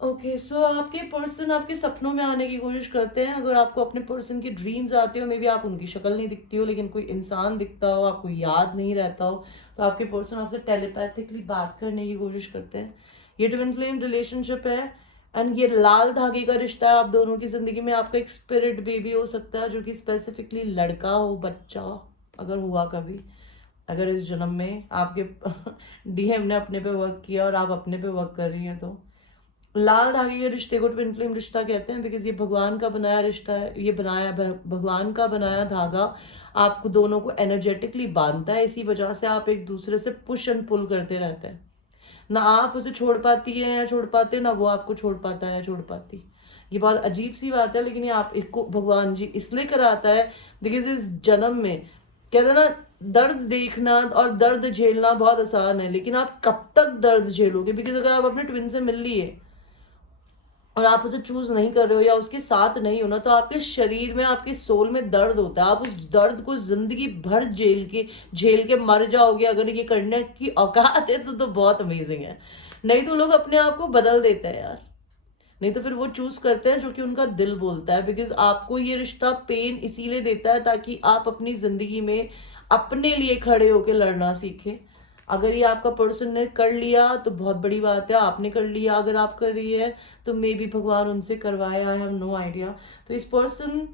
Okay, so आपके पर्सन आपके सपनों में आने की कोशिश करते हैं। अगर आपको अपने पर्सन की ड्रीम्स आते हो, मे बी आप उनकी शक्ल नहीं दिखती हो लेकिन कोई इंसान दिखता हो, आपको याद नहीं रहता हो, तो आपके पर्सन आपसे टेलीपैथिकली बात करने की कोशिश करते हैं। ये ट्विन फ्लेम रिलेशनशिप है एंड ये लाल धागे का रिश्ता है आप दोनों की जिंदगी में। आपका एक स्पिरिट बेबी हो सकता है जो कि स्पेसिफिकली लड़का हो, बच्चा अगर हुआ कभी, अगर इस जन्म में आपके डीएम ने अपने पे वर्क किया और आप अपने पे वर्क कर रही हैं, तो लाल धागे के रिश्ते को ट्विन फ्लेम रिश्ता कहते हैं, बिकॉज ये भगवान का बनाया रिश्ता है। ये भगवान का बनाया धागा आपको दोनों को एनर्जेटिकली बांधता है। इसी वजह से आप एक दूसरे से पुश एंड पुल करते रहते हैं। ना आप उसे छोड़ पाती है या छोड़ पाते, ना वो आपको छोड़ पाता है या छोड़ पाती। ये बहुत अजीब सी बात है, लेकिन ये आप इसको भगवान जी इसलिए कराता है बिकॉज इस जन्म में कहते हैं ना, दर्द देखना और दर्द झेलना बहुत आसान है, लेकिन आप कब तक दर्द झेलोगे? बिकॉज अगर आप अपने ट्विन से मिल लिए और आप उसे चूज नहीं कर रहे हो या उसके साथ नहीं हो ना, तो आपके शरीर में, आपके सोल में दर्द होता है। आप उस दर्द को जिंदगी भर झेल के मर जाओगे। अगर ये करने की औकात है तो बहुत अमेजिंग है, नहीं तो लोग अपने आप को बदल देते हैं यार। नहीं तो फिर वो चूज करते हैं जो कि उनका दिल बोलता है, बिकॉज आपको ये रिश्ता पेन इसीलिए देता है ताकि आप अपनी जिंदगी में अपने लिए खड़े होकर लड़ना सीखें। अगर ये आपका पर्सन ने कर लिया तो बहुत बड़ी बात है, आपने कर लिया अगर आप कर रही है तो मे बी भगवान उनसे करवाए, आई हैव नो आइडिया। तो इस पर्सन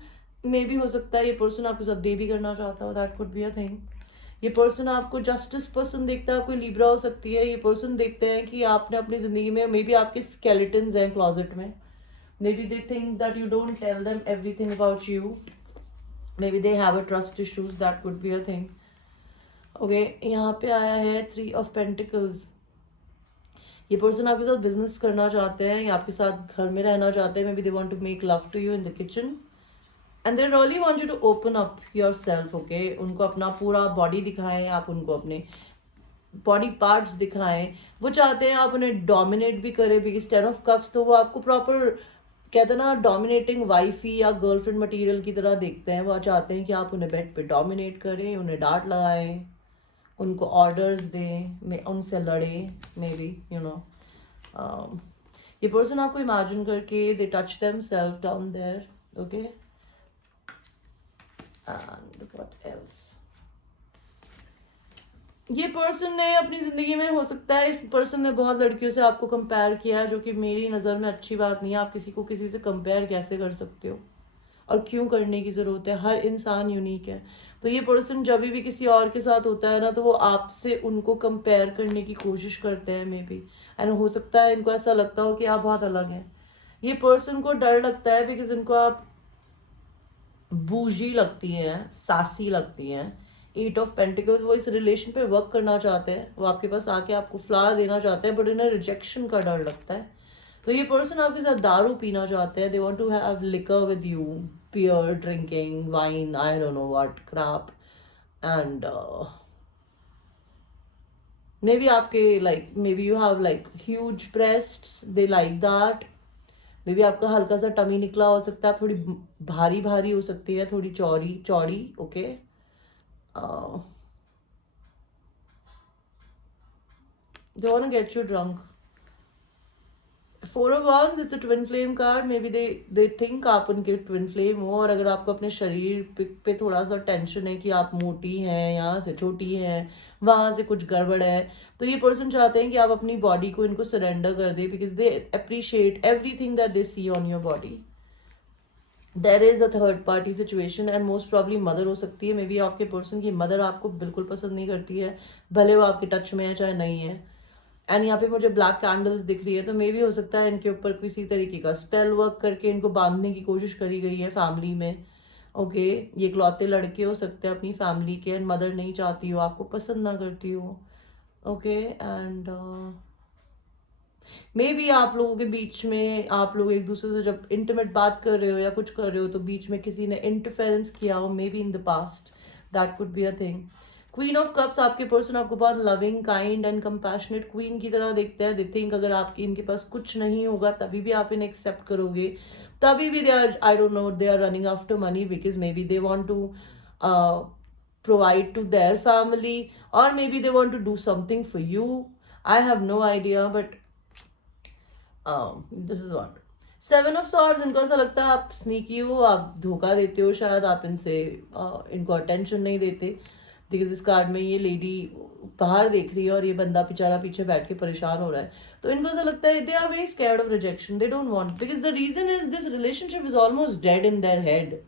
में भी हो सकता है ये पर्सन आपके साथ बेबी करना चाहता हो, that could be a thing. ये पर्सन आपको जस्टिस पर्सन देखता है, कोई लिब्रा हो सकती है। ये पर्सन देखते हैं कि आपने अपनी जिंदगी में मे बी आपके स्केलेटन्स हैं क्लॉजेट में, maybe they think that you don't tell them everything about you, maybe they have a trust issues, that could be a thing. Okay, यहाँ पे आया है 3 ऑफ पेंटिकल्स। ये person आपके साथ बिजनेस करना चाहते हैं या आपके साथ घर में रहना चाहते हैं, maybe they want to make love to you in the kitchen and they really want you to open up your self. Okay, उनको अपना पूरा बॉडी दिखाएं, आप उनको अपने बॉडी पार्ट्स दिखाएं। वो चाहते हैं आप उन्हें डोमिनेट भी करें, बिकॉज 10 ऑफ कप्स तो वो आपको प्रॉपर कहते हैं ना डोमिनेटिंग वाइफी या गर्लफ्रेंड मटेरियल की तरह देखते हैं। वो चाहते हैं कि आप उन्हें बेड पे डोमिनेट करें, उन्हें डांट लगाएं, उनको ऑर्डर्स दें, में उनसे लड़ें, मे बी यू नो। ये पर्सन आपको इमेजिन करके they touch themselves down there. Okay, and what else, ये पर्सन ने अपनी जिंदगी में हो सकता है इस पर्सन ने बहुत लड़कियों से आपको कंपेयर किया है, जो कि मेरी नज़र में अच्छी बात नहीं है। आप किसी को किसी से कंपेयर कैसे कर सकते हो और क्यों करने की ज़रूरत है? हर इंसान यूनिक है। तो ये पर्सन जब भी किसी और के साथ होता है ना तो वो आपसे उनको कंपेयर करने की कोशिश करते हैं मे बी, एंड हो सकता है इनको ऐसा लगता हो कि आप बहुत अलग हैं। ये पर्सन को डर लगता है बिकॉज इनको आप बूजी लगती हैं, सासी लगती हैं। 8 ऑफ पेंटिकल्स, वो इस रिलेशन पे वर्क करना चाहते हैं, वो आपके पास आके आपको फ्लावर देना चाहते हैं, बट इन्हें रिजेक्शन का डर लगता है। तो ये पर्सन आपके साथ दारू पीना चाहते हैं, they want to have liquor with you, beer drinking, wine, I don't know what crap, and maybe आपके like maybe you have like huge breasts, they like that. Maybe आपका हल्का सा tummy निकला हो सकता है, थोड़ी भारी भारी हो सकती है, थोड़ी चौड़ी चौड़ी। Okay, they want to get you drunk. 4 of Wands, it's a twin flame card. Maybe they think आप उनके twin flame हो, और अगर आपको अपने शरीर पे थोड़ा सा टेंशन है कि आप मोटी हैं, यहाँ से छोटी हैं, वहाँ से कुछ गड़बड़ है, तो ये पर्सन चाहते हैं कि आप अपनी बॉडी को इनको सरेंडर कर दे, because they appreciate everything that they see on your body. There is a third party situation and most probably mother हो सकती है। मे बी आपके पर्सन की मदर आपको बिल्कुल पसंद नहीं करती है, भले वो आपके टच में है चाहे नहीं है। एंड यहाँ पे मुझे ब्लैक कैंडल्स दिख रही है, तो मे भी हो सकता है इनके ऊपर किसी तरीके का स्पेल वर्क करके इनको बांधने की कोशिश करी गई है फैमिली में। ओके, ये इकलौते लड़के हो सकते हैं अपनी फैमिली के, एंड मदर नहीं चाहती हो, आपको पसंद ना करती हो। ओके, एंड मे बी आप लोगों के बीच में, आप लोग एक दूसरे से जब इंटीमेट बात कर रहे हो या कुछ कर रहे हो तो बीच में किसी ने इंटरफेरेंस किया हो, may be in the past, that could be a thing. Queen of cups, आपके पर्सन आपको बहुत loving, kind and compassionate queen की तरह देखते हैं। दे थिंक अगर आपकी इनके पास कुछ नहीं होगा तभी भी आप इन्हें एक्सेप्ट करोगे, तभी भी they are, I don't know, they are running after money, because maybe they want to provide to their family, or maybe they want to do something for you. I have no idea, but this is what 7 of swords, इनको ऐसा लगता है आप sneaky हो, आप धोखा देते हो, शायद आप इनसे इनको अटेंशन नहीं देते, बिकॉज इस कार्ड में ये लेडी बाहर देख रही है और ये बंदा बेचारा पीछे बैठ के परेशान हो रहा है। तो इनको ऐसा लगता है they are very scared of rejection, they don't want, because the reason is this relationship is almost dead in their head.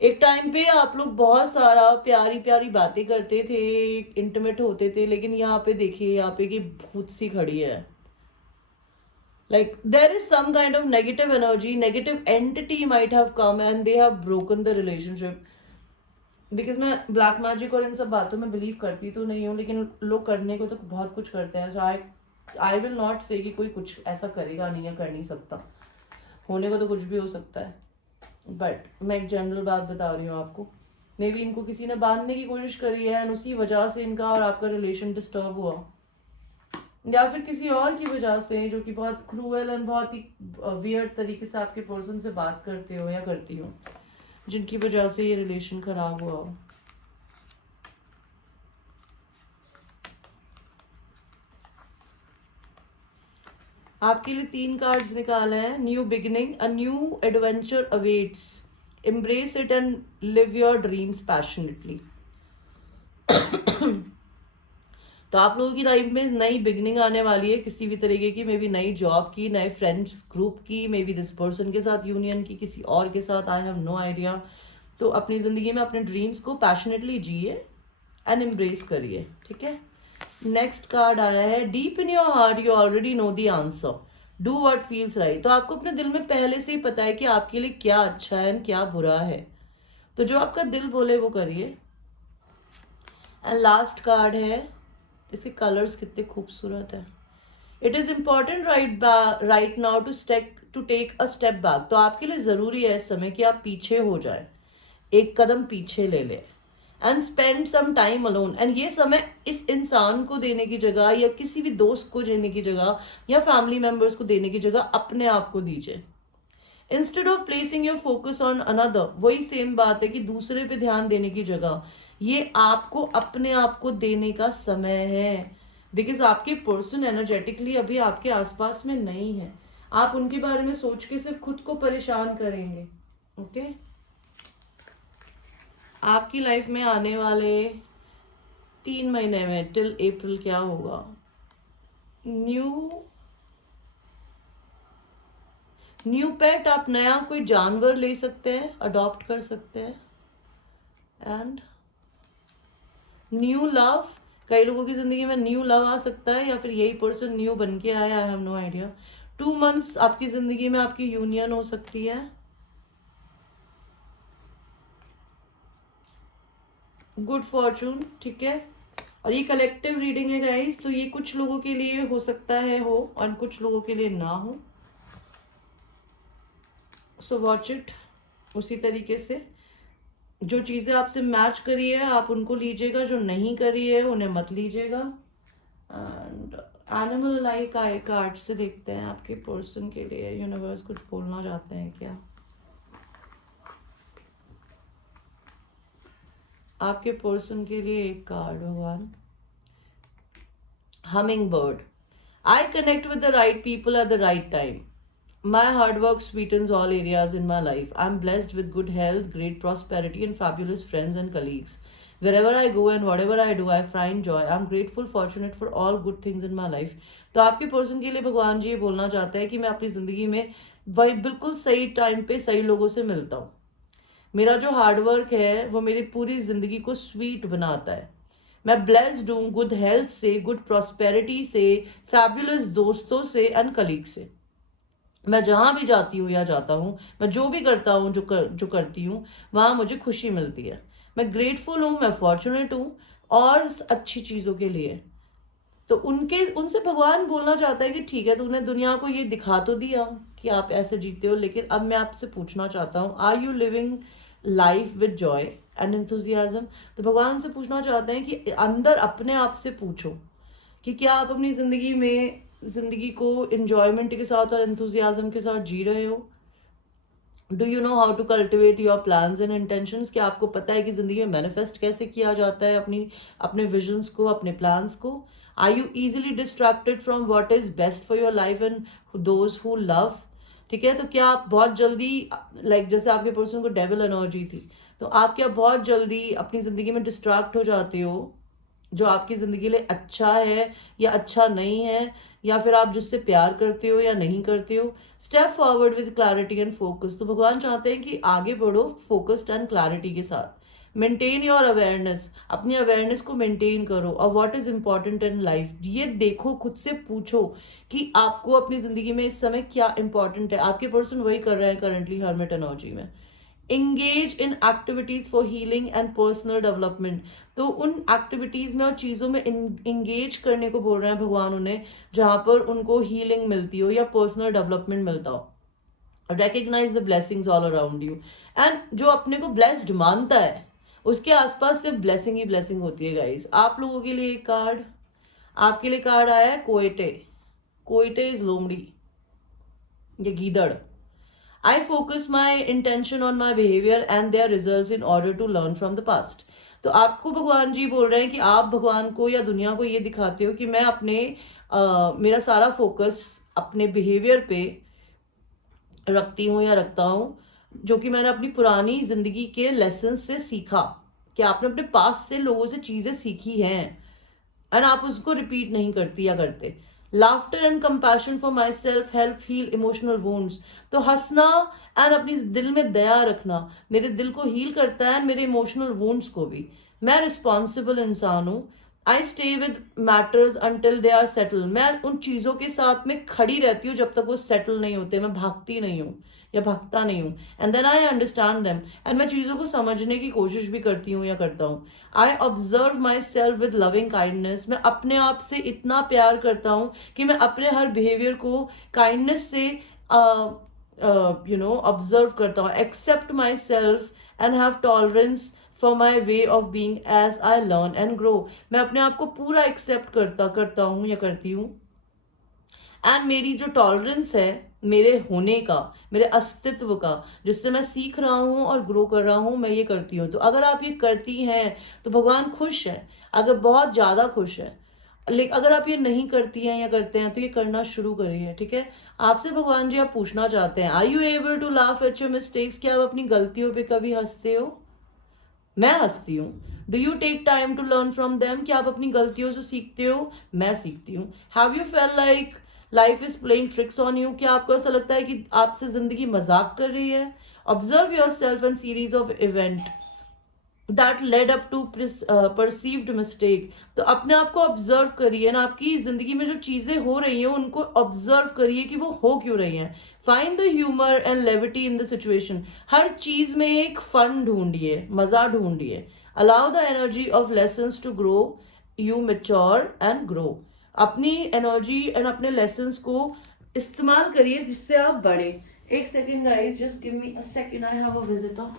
एक टाइम पे आप लोग बहुत सारा प्यारी प्यारी बातें करते थे, इंटीमेट होते थे, लेकिन यहाँ पे देखिए, यहाँ पे कि भूत सी खड़ी है। Like there is some kind of negative energy, negative entity might have come and they have broken the relationship. Because मैं ब्लैक मैजिक और इन सब बातों में बिलीव करती तो नहीं हूँ, लेकिन लोग करने को तो बहुत कुछ करते हैं। सो आई विल नॉट से कि कोई कुछ ऐसा करेगा नहीं या कर नहीं सकता, होने को तो कुछ भी हो सकता है, बट मैं एक जनरल बात बता रही हूँ आपको। मे बी इनको किसी ने बांधने की कोशिश करी है एंड उसी वजह से इनका और आपका रिलेशन डिस्टर्ब हुआ, या फिर किसी और की वजह से जो कि बहुत क्रूएल एंड बहुत ही वियर्ड तरीके से आपके पर्सन से बात करते हो या करती हो, जिनकी वजह से ये रिलेशन खराब हुआ हो। आपके लिए 3 कार्ड्स निकाले हैं। New beginning, a new adventure awaits, embrace it and live your dreams passionately. तो आप लोगों की लाइफ में नई बिगनिंग आने वाली है किसी भी तरीके की, मे बी नई जॉब की, नए फ्रेंड्स ग्रुप की, मे बी दिस पर्सन के साथ यूनियन की, किसी और के साथ, आई हैव नो आइडिया। तो अपनी ज़िंदगी में अपने ड्रीम्स को पैशनेटली जिए एंड एम्ब्रेस करिए, ठीक है। नेक्स्ट कार्ड आया है, deep in your heart you already know the answer, do what feels right. तो आपको अपने दिल में पहले से ही पता है कि आपके लिए क्या अच्छा है एंड क्या बुरा है, तो जो आपका दिल बोले वो करिए। एंड लास्ट कार्ड है, इसके कलर्स कितने खूबसूरत है। It is important right now to take a step back. तो आपके लिए ज़रूरी है इस समय कि आप पीछे हो जाए, एक कदम पीछे ले ले, and spend some time alone. And ये समय इस इंसान को देने की जगह, या किसी भी दोस्त को देने की जगह, या फैमिली मेम्बर्स को देने की जगह अपने आप को दीजिए। Instead of placing your focus on another, वही सेम बात है कि दूसरे पे ध्यान देने की जगह ये आपको अपने आप को देने का समय है। बिकॉज आपके पर्सन एनर्जेटिकली अभी आपके आसपास में नहीं है, आप उनके बारे में सोच के सिर्फ खुद को परेशान करेंगे। ओके, आपकी लाइफ में आने वाले 3 महीने में टिल अप्रैल क्या होगा? न्यू पेट, आप नया कोई जानवर ले सकते हैं, अडॉप्ट कर सकते हैं। एंड न्यू लव, कई लोगों की जिंदगी में न्यू लव आ सकता है, या फिर यही पर्सन न्यू बन के आया, I have no idea. 2 months आपकी जिंदगी में आपकी यूनियन हो सकती है। गुड फॉर्चून, ठीक है। और ये कलेक्टिव रीडिंग है गाइस, तो ये कुछ लोगों के लिए हो सकता है हो, और कुछ लोगों के लिए ना हो। सो वॉच इट उसी तरीके से। जो चीज़ें आपसे मैच करी है आप उनको लीजिएगा, जो नहीं करी है उन्हें मत लीजिएगा। एंड एनिमल लाइक कार्ड से देखते हैं आपके पर्सन के लिए यूनिवर्स कुछ बोलना चाहते हैं क्या। आपके पर्सन के लिए एक कार्ड होगा, humming bird. I connect with the right people at the right time. My hard work sweetens all areas in my life. I'm blessed with good health, great prosperity, and fabulous friends and colleagues. Wherever I go and whatever I do, I find joy. I'm grateful, fortunate for all good things in my life. तो आपके person के लिए भगवान जी ये बोलना चाहते हैं कि मैं अपनी ज़िंदगी में वही बिल्कुल सही टाइम पे सही लोगों से मिलता हूँ। मेरा जो हार्डवर्क है वो मेरी पूरी ज़िंदगी को स्वीट बनाता है। मैं ब्लेस्ड हूँ गुड हेल्थ से, गुड प्रॉस्पेरिटी से, फैबुलस दोस्तों से एंड कलीग से। मैं जहाँ भी जाती हूँ या जाता हूँ, मैं जो भी करता हूँ, जो करती हूँ, वहाँ मुझे खुशी मिलती है। मैं ग्रेटफुल हूँ, मैं फॉर्चुनेट हूँ, और अच्छी चीज़ों के लिए। तो उनसे भगवान बोलना चाहता है कि ठीक है, तूने दुनिया को ये दिखा तो दिया कि आप ऐसे जीते हो, लेकिन अब मैं आपसे पूछना चाहता हूँ, are you living life with joy and enthusiasm. तो भगवान उनसे पूछना चाहते हैं कि अंदर अपने आप से पूछो कि क्या आप अपनी ज़िंदगी को इन्जॉयमेंट के साथ और एंथुजियाज्म के साथ जी रहे हो। Do you know how to cultivate your plans and intentions. क्या आपको पता है कि ज़िंदगी में मैनिफेस्ट कैसे किया जाता है अपने विजन्स को, अपने प्लान्स को। Are you easily distracted from what is best for your life and those who love. ठीक है, तो क्या आप बहुत जल्दी जैसे आपके पर्सन को डेविल एनर्जी थी, तो आप क्या बहुत जल्दी अपनी ज़िंदगी में डिस्ट्रैक्ट हो जाते हो जो आपकी ज़िंदगी के लिए अच्छा है या अच्छा नहीं है, या फिर आप जिससे प्यार करते हो या नहीं करते हो। Step forward with clarity and focus. तो भगवान चाहते हैं कि आगे बढ़ो फोकस्ड एंड क्लैरिटी के साथ। मेंटेन योर अवेयरनेस, अपनी अवेयरनेस को मेंटेन करो, और what is important in life ये देखो, खुद से पूछो कि आपको अपनी ज़िंदगी में इस समय क्या इंपॉर्टेंट है। आपके पर्सन वही कर रहे हैं करंटली हर्मिट एनर्जी में। Engage in activities for healing and personal development. तो उन एक्टिविटीज़ में और चीज़ों में इंगेज करने को बोल रहे हैं भगवान उन्हें, जहाँ पर उनको हीलिंग मिलती हो या पर्सनल डेवलपमेंट मिलता हो। Recognize the blessings all around you. And जो अपने को ब्लेस्ड मानता है उसके आसपास सिर्फ ब्लेसिंग ही ब्लेसिंग होती है गाइस। आप लोगों के लिए एक कार्ड, आपके लिए कार्ड आया है कोयटे। कोयटे इज लोमड़ी या गीदड़। I focus my intention on my behavior and their results in order to learn from the past. तो आपको भगवान जी बोल रहे हैं कि आप भगवान को या दुनिया को ये दिखाते हो कि मैं मेरा सारा फोकस अपने बिहेवियर पे रखती हूँ या रखता हूँ, जो कि मैंने अपनी पुरानी ज़िंदगी के लेसन से सीखा, कि आपने अपने पास से लोगों से चीज़ें सीखी हैं एंड आप उसको रिपीट नहीं करती या करते। Laughter and compassion for my self help heal emotional wounds. तो हंसना एंड अपनी दिल में दया रखना मेरे दिल को हील करता है एंड मेरे इमोशनल वुंड्स को भी। मैं रिस्पॉन्सिबल इंसान हूँ। I stay with matters until they are settle. मैं उन चीज़ों के साथ में खड़ी रहती हूँ जब तक वो सेटल नहीं होते। मैं भागती नहीं हूँ या भागता नहीं हूँ। And then I understand them and मैं चीज़ों को समझने की कोशिश भी करती हूँ या करता हूँ। I observe my self with loving kindness. मैं अपने आप से इतना प्यार करता हूँ कि मैं अपने हर बिहेवियर को काइंडनेस से ऑब्जर्व करता हूँ। Accept myself and have tolerance for my way of being as I learn and grow. मैं अपने आप को पूरा एक्सेप्ट करता हूँ या करती हूँ। एंड मेरी जो टॉलरेंस है मेरे होने का, मेरे अस्तित्व का, जिससे मैं सीख रहा हूँ और ग्रो कर रहा हूँ, मैं ये करती हूँ। तो अगर आप ये करती हैं तो भगवान खुश है, अगर बहुत ज़्यादा खुश है। लेकिन अगर आप ये नहीं करती हैं या करते हैं तो ये करना शुरू करिए, ठीक है। आपसे भगवान जी आप पूछना चाहते हैं, are you able to laugh at your mistakes. क्या आप अपनी गलतियों पे कभी हंसते हो? मैं हंसती हूँ। Do you take time to learn from them. क्या आप अपनी गलतियों से सीखते हो? मैं सीखती हूँ। Have you fail like life is playing tricks on you. क्या आपको ऐसा लगता है कि आपसे जिंदगी मजाक कर रही है? Observe yourself and series of event that led up to perceived mistake. तो अपने आप को ऑब्जर्व करिए ना, आपकी जिंदगी में जो चीजें हो रही हैं उनको ऑब्जर्व करिए कि वो हो क्यों रही हैं। Find the humour and levity in the situation. हर चीज में एक फन ढूंढिए, मजा ढूंढिए। Allow the energy of lessons to grow you mature and grow. अपनी एनर्जी एंड अपने लेसन्स को इस्तेमाल करिए जिससे आप बढ़े। एक second guys, just give me a second, I have a visitor.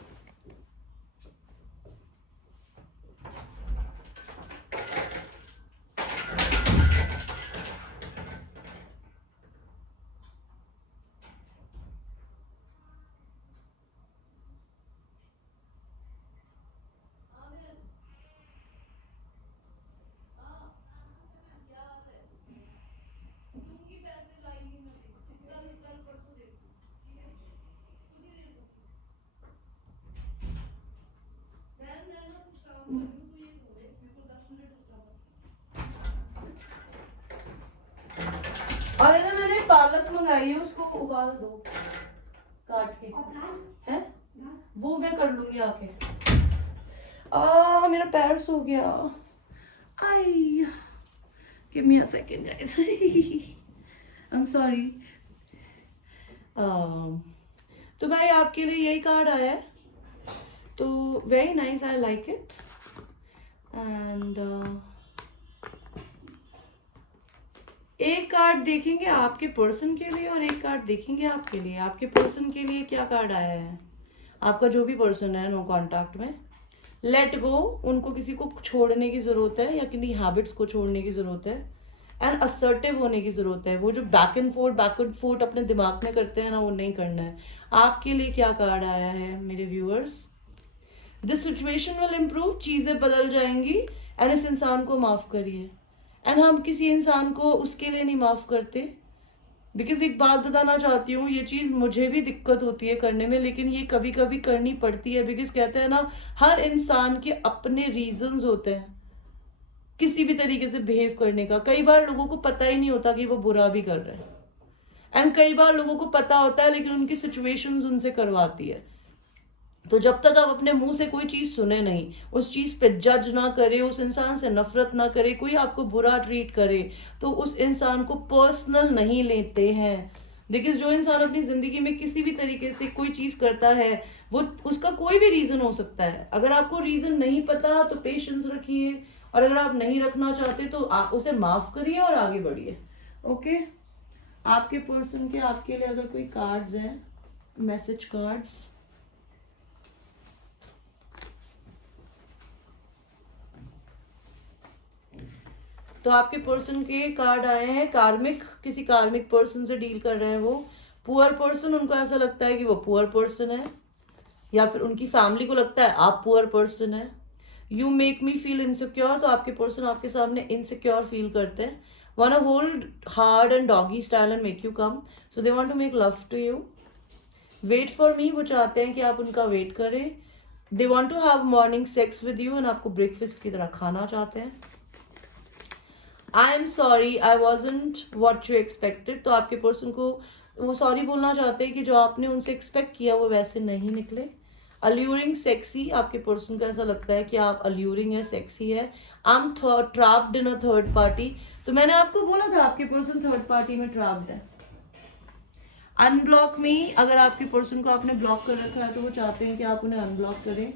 और है ना, मैंने पालक मंगाई है, उसको उबाल दो काट के। है वो मैं कर लूंगी आके। मेरा पैर सो गया। I, give me a second guys. I am sorry. तो भाई आपके लिए यही कार्ड आया है, तो very nice, I like it. And एक कार्ड देखेंगे आपके पर्सन के लिए और एक कार्ड देखेंगे आपके लिए। आपके पर्सन के लिए क्या कार्ड आया है? आपका जो भी पर्सन है नो कॉन्टैक्ट में, लेट गो। उनको किसी को छोड़ने की ज़रूरत है या किन्हीं हैबिट्स को छोड़ने की ज़रूरत है एंड असर्टिव होने की ज़रूरत है। वो जो बैक एंड फोर्थ अपने दिमाग में करते हैं ना, वो नहीं करना है। आपके लिए क्या कार्ड आया है मेरे viewers? This situation will improve. चीज़ें बदल जाएंगी एंड इस इंसान को माफ़ करिए। एंड हम किसी इंसान को उसके लिए नहीं माफ़ करते, बिकॉज एक बात बताना चाहती हूँ, ये चीज़ मुझे भी दिक्कत होती है करने में, लेकिन ये कभी कभी करनी पड़ती है। बिकॉज कहते हैं ना, हर इंसान के अपने रीजंस होते हैं किसी भी तरीके से बिहेव करने का। कई बार लोगों को पता ही नहीं होता कि वो बुरा भी कर रहे हैं, एंड कई बार लोगों को पता होता है लेकिन उनकी सिचुएशंस उनसे करवाती है। तो जब तक आप अपने मुंह से कोई चीज सुने नहीं, उस चीज पे जज ना करे, उस इंसान से नफरत ना करे, कोई आपको बुरा ट्रीट करे तो उस इंसान को पर्सनल नहीं लेते हैं। बिकॉज जो इंसान अपनी जिंदगी में किसी भी तरीके से कोई चीज करता है, वो उसका कोई भी रीजन हो सकता है। अगर आपको रीजन नहीं पता तो पेशेंस रखिए, और अगर आप नहीं रखना चाहते तो आप उसे माफ करिए और आगे बढ़िए। ओके, आपके पर्सन के आपके लिए अगर कोई कार्ड्स हैं, मैसेज कार्ड्स, तो आपके पर्सन के कार्ड आए हैं कार्मिक। किसी कार्मिक पर्सन से डील कर रहे हैं वो। पुअर पर्सन, उनको ऐसा लगता है कि वो पुअर पर्सन है, या फिर उनकी फैमिली को लगता है आप पुअर पर्सन है। You make me feel insecure, तो आपके पर्सन आपके सामने इनसिक्योर फील करते हैं। wanna hold hard and doggy style and make you come. So they want to make love to you. Wait for me, वो चाहते हैं कि आप उनका वेट करें. They want to have morning sex with you and आपको breakfast की तरह खाना चाहते हैं. I am sorry, I wasn't what you expected. तो आपके पर्सन को वो सॉरी बोलना चाहते हैं कि जो आपने उनसे एक्सपेक्ट किया वो वैसे नहीं निकले. अल्यूरिंग सेक्सी, आपके पर्सन को ऐसा लगता है कि आप अल्यूरिंग है, सेक्सी है. I am trapped in a third party. तो मैंने आपको बोला था आपके पर्सन थर्ड पार्टी में ट्रैप्ड है. अनब्लॉक मी, अगर आपके पर्सन को आपने ब्लॉक कर रखा है तो वो चाहते हैं कि आप उन्हें अनब्लॉक करें.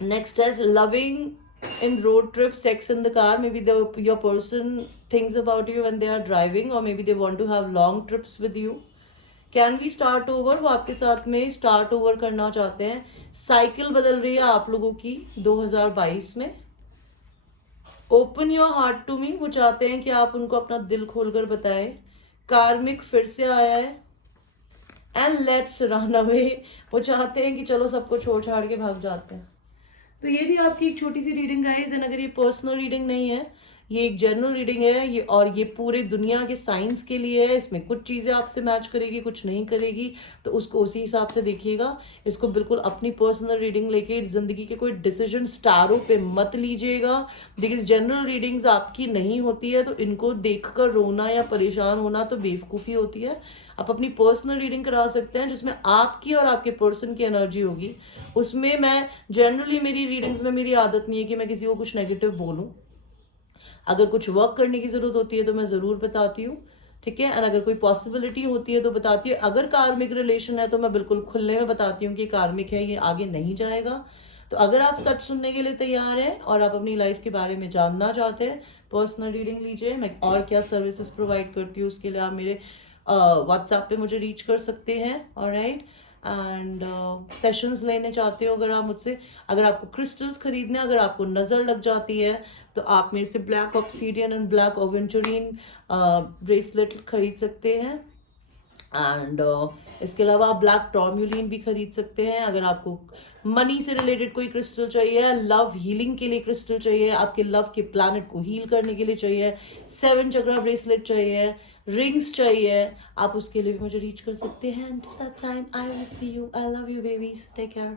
Next is loving in road trip, sex in the car. Maybe your person thinks about you when they are driving, or maybe they want to have long trips with you. Can we start over? वो आपके साथ में start over करना चाहते हैं. Cycle बदल रही है आप लोगों की 2022 में. Open your heart to me, वो चाहते हैं कि आप उनको अपना दिल खोलकर बताएं. कार्मिक फिर से आया है. एंड लेट्स रन अवे, वो चाहते हैं कि चलो सबको छोड़ छाड़ के भाग जाते हैं. तो ये थी आपकी एक छोटी सी रीडिंग गाइस. एंड अगर ये पर्सनल रीडिंग नहीं है, ये एक जनरल रीडिंग है ये, और ये पूरे दुनिया के साइंस के लिए है. इसमें कुछ चीज़ें आपसे मैच करेगी, कुछ नहीं करेगी, तो उसको उसी हिसाब से देखिएगा. इसको बिल्कुल अपनी पर्सनल रीडिंग लेके ज़िंदगी के कोई डिसीजन स्टारों पे मत लीजिएगा. बिकॉज जनरल रीडिंग्स आपकी नहीं होती है, तो इनको देखकर रोना या परेशान होना तो बेवकूफ़ी होती है. आप अपनी पर्सनल रीडिंग करा सकते हैं जिसमें आपकी और आपके पर्सन की एनर्जी होगी. उसमें मैं जनरली मेरी रीडिंग्स में मेरी आदत नहीं है कि मैं किसी को कुछ नेगेटिव बोलूं. अगर कुछ वर्क करने की ज़रूरत होती है तो मैं ज़रूर बताती हूँ, ठीक है. और अगर कोई पॉसिबिलिटी होती है तो बताती हूँ. अगर कार्मिक रिलेशन है तो मैं बिल्कुल खुले में बताती हूँ कि कार्मिक है, ये आगे नहीं जाएगा. तो अगर आप सच सुनने के लिए तैयार हैं और आप अपनी लाइफ के बारे में जानना चाहते हैं, पर्सनल रीडिंग लीजिए. मैं और क्या सर्विसेज प्रोवाइड करती हूँ उसके लिए आप मेरे व्हाट्सएप पे मुझे रीच कर सकते हैं. ऑलराइट. एंड सेशंस लेने चाहते हो अगर आप मुझसे, अगर आपको क्रिस्टल्स खरीदने, अगर आपको नज़र लग जाती है तो आप मेरे से black obsidian and black aventurine bracelet खरीद सकते हैं. एंड इसके अलावा आप ब्लैक टॉर्म्यूलिन भी खरीद सकते हैं. अगर आपको मनी से रिलेटेड कोई क्रिस्टल चाहिए, लव हीलिंग के लिए क्रिस्टल चाहिए, आपके लव के प्लैनेट को हील करने के लिए चाहिए, 7 चक्रा ब्रेसलेट चाहिए, रिंग्स चाहिए, आप उसके लिए भी मुझे रीच कर सकते हैं. That time I will see you. I love you babies. Take care.